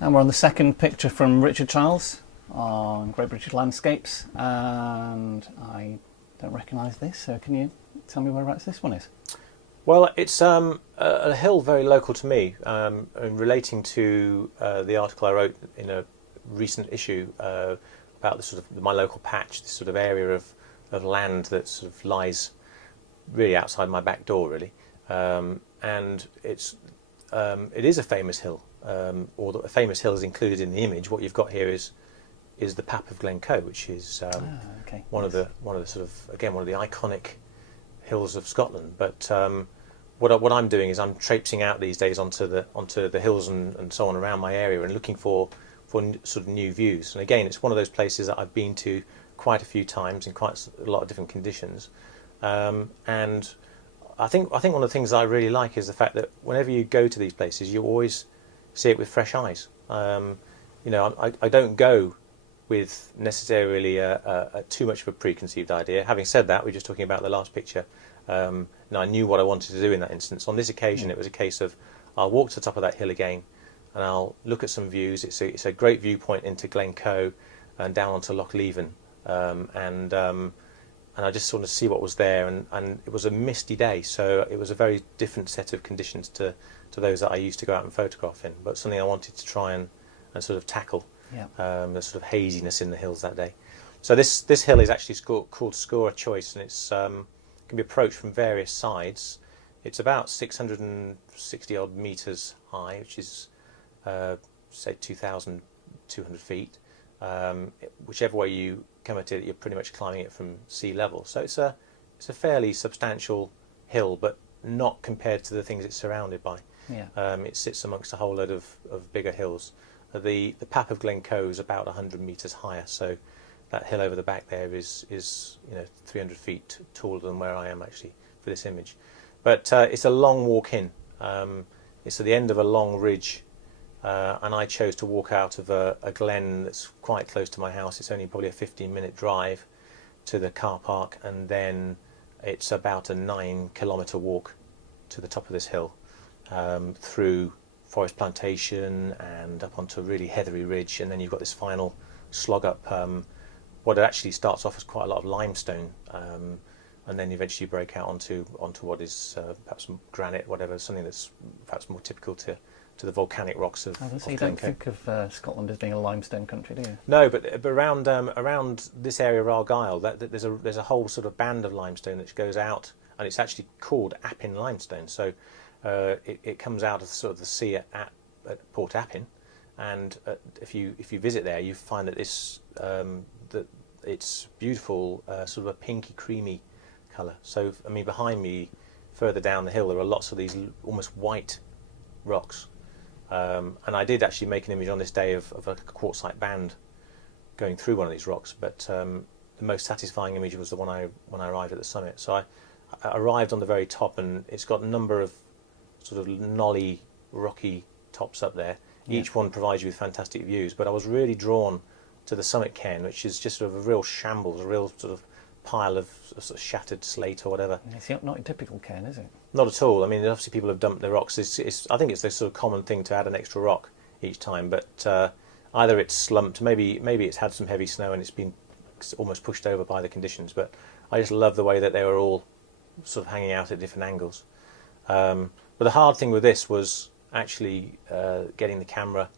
And we're on the second picture from Richard Charles on Great British Landscapes, and I don't recognise this, so can you tell me whereabouts this one is? Well, it's a hill very local to me, and relating to the article I wrote in a recent issue about the sort of my local patch, this sort of area of land that sort of lies really outside my back door, really, and it is a famous hill, or a famous hill is included in the image. What you've got here is the Pap of Glencoe, which is Okay. one of the sort of, again, one of the iconic hills of Scotland. But what I'm doing is I'm traipsing out these days onto the hills and so on around my area and looking for sort of new views. And again, it's one of those places that I've been to quite a few times in quite a lot of different conditions. And I think one of the things I really like is the fact that whenever you go to these places, you always see it with fresh eyes. I don't go with necessarily a too much of a preconceived idea. Having said that, we're just talking about the last picture. I knew what I wanted to do in that instance. On this occasion, it was a case of I'll walk to the top of that hill again, and I'll look at some views. It's a great viewpoint into Glencoe and down onto Loch Leven, and I just sort of see what was there. And it was a misty day, so it was a very different set of conditions to those that I used to go out and photograph in, but something I wanted to try and sort of tackle. Yeah. The sort of haziness in the hills that day. So this hill is actually called Score a Choice, and it's can be approached from various sides. It's about 660 odd meters high, which is say 2,200 feet. Whichever way you come at it, you're pretty much climbing it from sea level. So it's a fairly substantial hill, but not compared to the things it's surrounded by. Yeah. It sits amongst a whole load of bigger hills. The Pap of Glencoe is about 100 meters higher, so that hill over the back there is 300 feet taller than where I am actually for this image. But it's a long walk in. It's at the end of a long ridge, and I chose to walk out of a glen that's quite close to my house. It's only probably a 15-minute drive to the car park, and then it's about a 9-kilometre walk to the top of this hill, through forest plantation and up onto a really heathery ridge, and then you've got this final slog up what it actually starts off as quite a lot of limestone, and then eventually you break out onto what is perhaps granite, whatever, something that's perhaps more typical to the volcanic rocks of You don't think of Scotland as being a limestone country, do you? No, but around this area of Argyll, there's a whole sort of band of limestone that goes out, and it's actually called Appin limestone. So it comes out of sort of the sea at Port Appin, and if you visit there, you find that that it's beautiful, sort of a pinky creamy colour. So I mean, behind me, further down the hill, there are lots of these almost white rocks, and I did actually make an image on this day of a quartzite band going through one of these rocks. But the most satisfying image was the one when I arrived at the summit. So I arrived on the very top, and it's got a number of sort of knolly, rocky tops up there. Yeah. Each one provides you with fantastic views, but I was really drawn to the summit cairn, which is just sort of a real shambles, a real sort of pile of sort of shattered slate or whatever. It's not a typical cairn, is it? Not at all. I mean, obviously people have dumped their rocks. I think it's the sort of common thing to add an extra rock each time, but either it's slumped, maybe it's had some heavy snow and it's been almost pushed over by the conditions. But I just love the way that they were all sort of hanging out at different angles. But the hard thing with this was actually getting the camera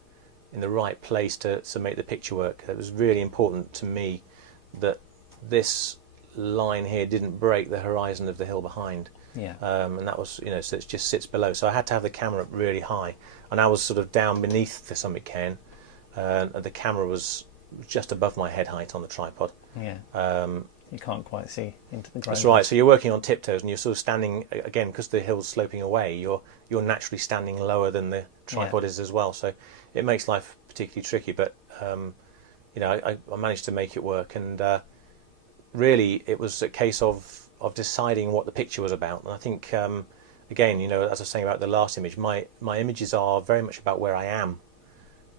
in the right place to make the picture work. It was really important to me that this line here didn't break the horizon of the hill behind. Yeah. And that was, so it just sits below. So I had to have the camera up really high, and I was sort of down beneath the summit cairn, and the camera was just above my head height on the tripod. Yeah. You can't quite see into the ground. That's right. So you're working on tiptoes, and you're sort of standing again because the hill's sloping away. You're naturally standing lower than the tripod is as well. So it makes life particularly tricky. But I managed to make it work, and really it was a case of deciding what the picture was about. And I think again, as I was saying about the last image, my images are very much about where I am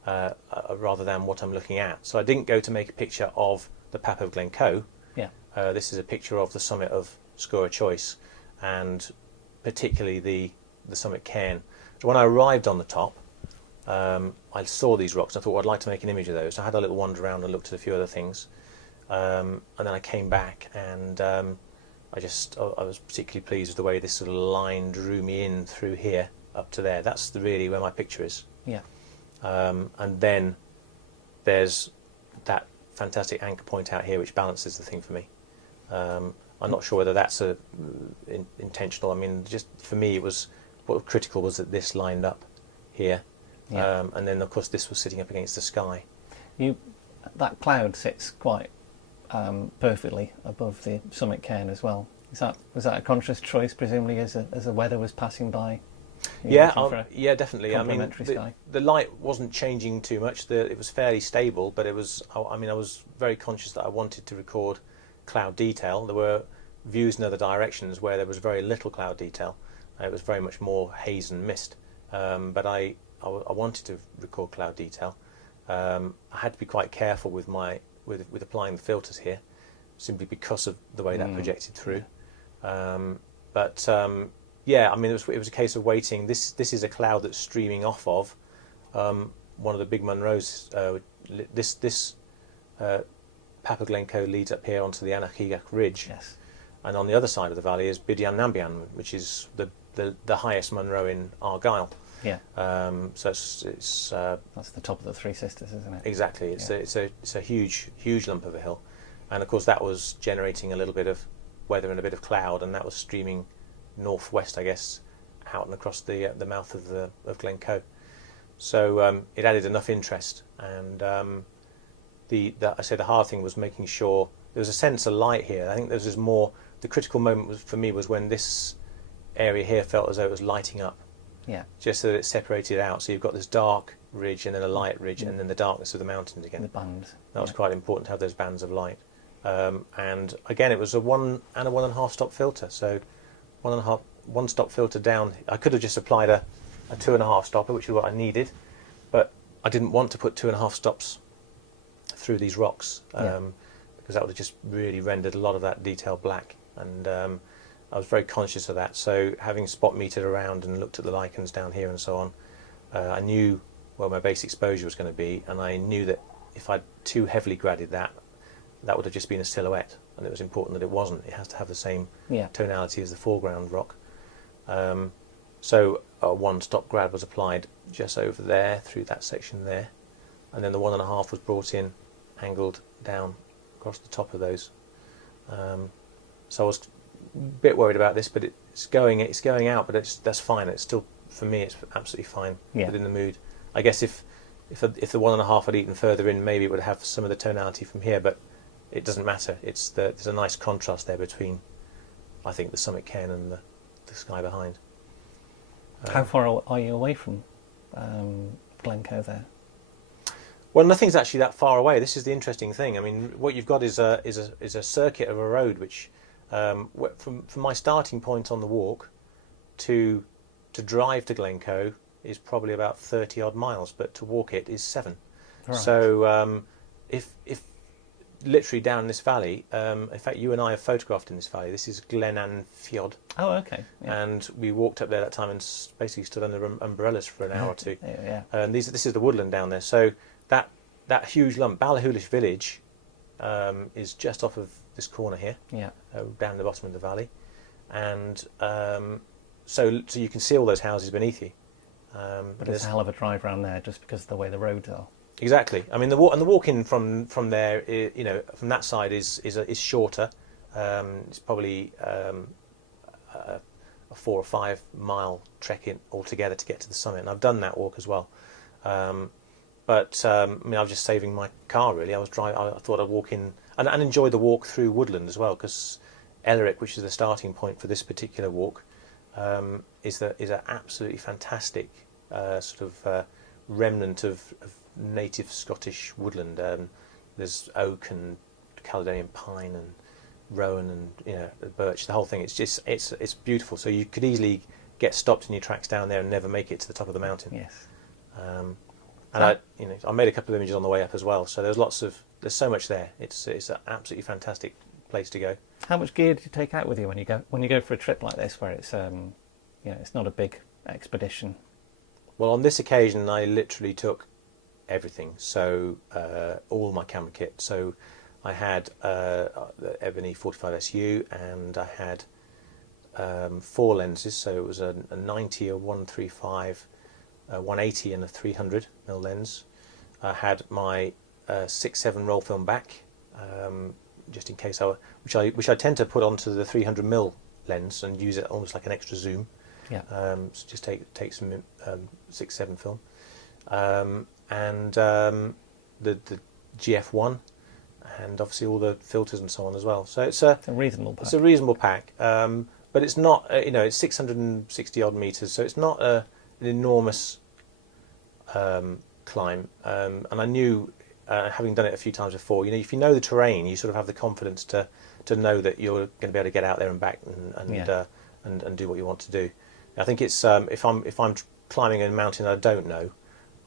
rather than what I'm looking at. So I didn't go to make a picture of the Pap of Glencoe. Yeah. This is a picture of the summit of Score a Choice, and particularly the summit cairn. So when I arrived on the top, I saw these rocks. And I thought, well, I'd like to make an image of those. So I had a little wander around and looked at a few other things, and then I came back and I was particularly pleased with the way this sort of line drew me in through here up to there. That's really where my picture is. Yeah. And then there's that fantastic anchor point out here, which balances the thing for me. I'm not sure whether that's intentional. I mean, just for me, it was what critical was that this lined up here, Yeah. and then of course this was sitting up against the sky. That cloud sits quite perfectly above the summit cairn as well. Was that a conscious choice, presumably, as the weather was passing by? Yeah, definitely. I mean, complementary sky. the light wasn't changing too much. It was fairly stable, but it was. I mean, I was very conscious that I wanted to record cloud detail. There were views in other directions where there was very little cloud detail. It was very much more haze and mist. But I wanted to record cloud detail. I had to be quite careful with applying the filters here, simply because of the way that projected through. Yeah, I mean, it was a case of waiting. This is a cloud that's streaming off of one of the big Munros. This Papa Glencoe leads up here onto the Anachigach Ridge, Yes. and on the other side of the valley is Bidian Nambian, which is the highest Munro in Argyll. Yeah. So it's That's the top of the Three Sisters, isn't it? exactly it's a huge lump of a hill, and of course that was generating a little bit of weather and a bit of cloud, and that was streaming northwest, I guess, out and across the mouth of Glencoe. So it added enough interest, and the hard thing was making sure there was a sense of light here. I think there was more. The critical moment for me was when this area here felt as though it was lighting up, Yeah. just so that it separated out. So you've got this dark ridge and then a light ridge, and then the darkness of the mountains again. The bands. That was quite important to have those bands of light. And again, it was a 1 and a 1.5 stop filter. So 1 stop filter down. I could have just applied a 2.5 stopper, which is what I needed, but I didn't want to put 2.5 stops through these rocks, because that would have just really rendered a lot of that detail black. And I was very conscious of that. So having spot metered around and looked at the lichens down here and so on, I knew where my base exposure was going to be, and I knew that if I'd too heavily graded that would have just been a silhouette, and it was important that it wasn't. It has to have the same tonality as the foreground rock. So a 1 stop grad was applied just over there through that section there, and then the 1.5 was brought in, angled down across the top of those. So I was a bit worried about this, but it's going out, but that's fine. It's still, for me, it's absolutely fine within the mood. I guess if the 1.5 had eaten further in, maybe it would have some of the tonality from here, but it doesn't matter. There's a nice contrast there between, I think, the summit cairn and the sky behind. How far are you away from Glencoe there? Well, nothing's actually that far away. This is the interesting thing. I mean, what you've got is a circuit of a road, which from my starting point on the walk to drive to Glencoe is probably about 30 odd miles, but to walk it is 7. Right. So if literally down this valley, in fact, you and I have photographed in this valley. This is Glen Ann Fjord. Oh, okay. Yeah. And we walked up there that time and basically stood under umbrellas for an hour or two. Yeah. And this is the woodland down there. So that huge lump, Ballachulish village, is just off of this corner here, down the bottom of the valley, and so you can see all those houses beneath you. But it's a hell of a drive around there, just because of the way the roads are. Exactly. I mean, the walk in from there, from that side is shorter. It's probably a 4 or 5 mile trek in altogether to get to the summit, and I've done that walk as well. But I mean, I was just saving my car really. I thought I'd walk in and enjoy the walk through woodland as well, because Ellerick, which is the starting point for this particular walk, is an absolutely fantastic sort of remnant of native Scottish woodland. There's oak and Caledonian pine and rowan and birch. The whole thing. It's beautiful. So you could easily get stopped in your tracks down there and never make it to the top of the mountain. Yes. And I made a couple of images on the way up as well. So there's so much there. It's an absolutely fantastic place to go. How much gear do you take out with you when you go for a trip like this, where it's it's not a big expedition? Well, on this occasion, I literally took everything. So all my camera kit. So I had the Ebony 45 SU, and I had 4 lenses. So it was a 90, a 135, a 180, and a 300mm lens. I had my 6.7 roll film back, just in case which I tend to put onto the 300mm lens and use it almost like an extra zoom. Yeah. So just take some 6.7 film, and the GF1, and obviously all the filters and so on as well. So it's a reasonable pack. It's a reasonable pack, but it's not. It's 660 odd meters, so it's not an enormous climb. And I knew, having done it a few times before, if you know the terrain, you sort of have the confidence to know that you're going to be able to get out there and back and do what you want to do. I think it's if I'm climbing a mountain I don't know,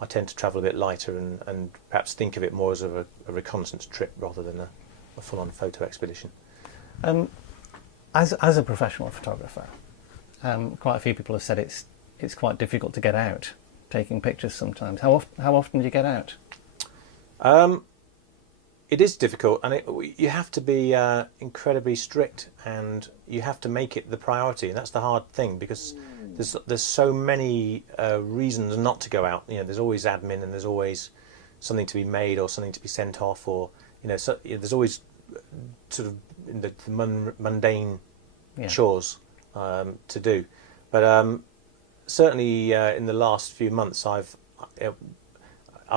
I tend to travel a bit lighter and perhaps think of it more as a reconnaissance trip rather than a full-on photo expedition. As a professional photographer, quite a few people have said it's quite difficult to get out taking pictures sometimes. How often do you get out? It is difficult, and you have to be incredibly strict, and you have to make it the priority, and that's the hard thing, because there's so many reasons not to go out. There's always admin, and there's always something to be made or something to be sent off, or there's always sort of the mundane chores to do. But certainly in the last few months, I've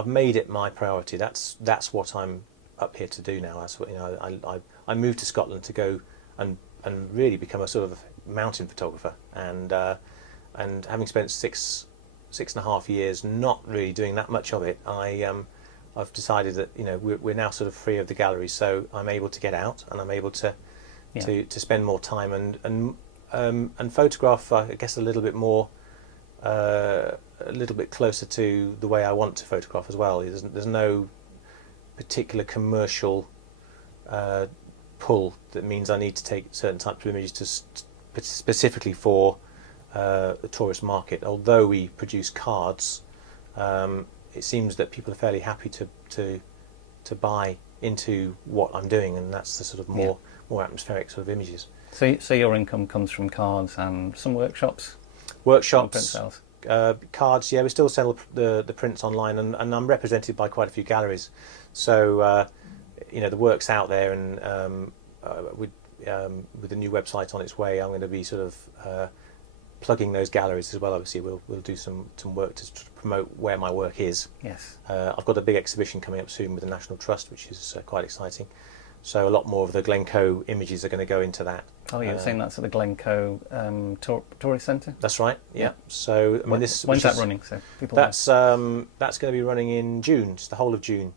made it my priority. That's what I'm up here to do now. That's what I moved to Scotland to go and really become a sort of mountain photographer, and having spent six and a half years not really doing that much of it, I've decided that we're now sort of free of the galleries, so I'm able to get out and I'm able to spend more time and photograph, I guess, a little bit more, a little bit closer to the way I want to photograph as well. There's no particular commercial pull that means I need to take certain types of images specifically for the tourist market. Although we produce cards, it seems that people are fairly happy to buy into what I'm doing, and that's the sort of more atmospheric sort of images. So your income comes from cards and some workshops? Workshops, print sales. Cards, we still sell the prints online, and I'm represented by quite a few galleries. So, the work's out there, and with the new website on its way, I'm going to be sort of plugging those galleries as well. Obviously, we'll do some work to promote where my work is. Yes. I've got a big exhibition coming up soon with the National Trust, which is quite exciting. So a lot more of the Glencoe images are going to go into that. Oh, you were saying that's at the Glencoe Tourist Centre? That's right. Yeah. So when's that running? So people that's going to be running in June. It's the whole of June.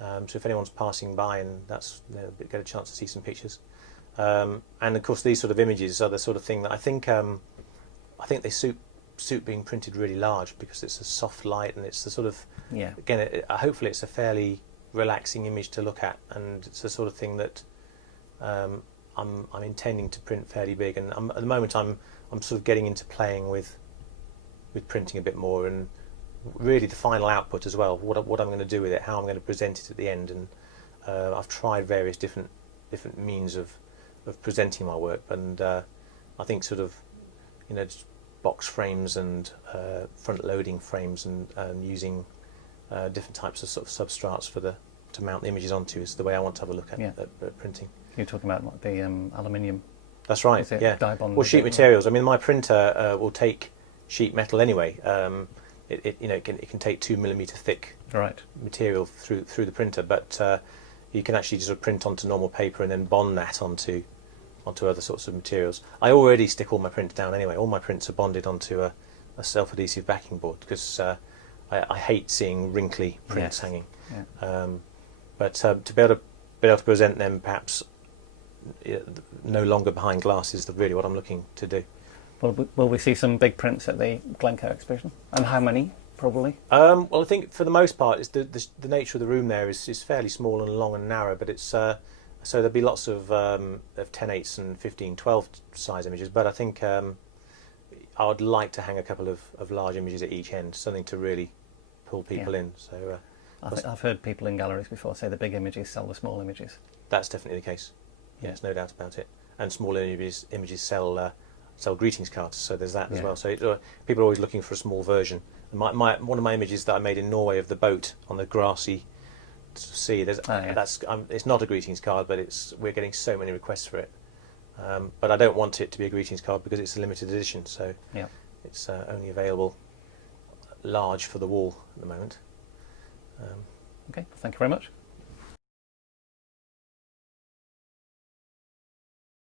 So if anyone's passing by, and get a chance to see some pictures. And of course, these sort of images are the sort of thing that I think they suit being printed really large, because it's a soft light, and it's the sort of again. Hopefully, it's a fairly relaxing image to look at, and it's the sort of thing that I'm intending to print fairly big. And at the moment, I'm sort of getting into playing with printing a bit more, and really the final output as well. What I'm going to do with it, how I'm going to present it at the end, and I've tried various different means of presenting my work, and I think sort of just box frames and front loading frames, and using different types of sort of substrates to mount the images onto is the way I want to have a look at printing. You're talking about the aluminium. That's right. Yeah. Dibond, well, sheet materials. I mean, my printer will take sheet metal anyway. It can take 2mm thick material through the printer, but you can actually just sort of print onto normal paper and then bond that onto other sorts of materials. I already stick all my prints down anyway. All my prints are bonded onto a self-adhesive backing board, because I hate seeing wrinkly prints hanging. Yeah. But to be able to present them perhaps no longer behind glass is really what I'm looking to do. Will we see some big prints at the Glencoe exhibition? And how many, probably? Well, I think for the most part, it's the nature of the room there is fairly small and long and narrow, but it's so there'll be lots of 10/8 and 15/12 size images. But I think I would like to hang a couple of large images at each end, something to really pull people in. So I've heard people in galleries before say the big images sell the small images. that's definitely the case. Yes, no doubt about it. And small images sell greetings cards, so there's that as well. So people are always looking for a small version. One of my images that I made in Norway of the boat on the grassy sea. It's not a greetings card, but we're getting so many requests for it. But I don't want it to be a greetings card because it's a limited edition, so it's only available large for the wall at the moment. Okay, thank you very much.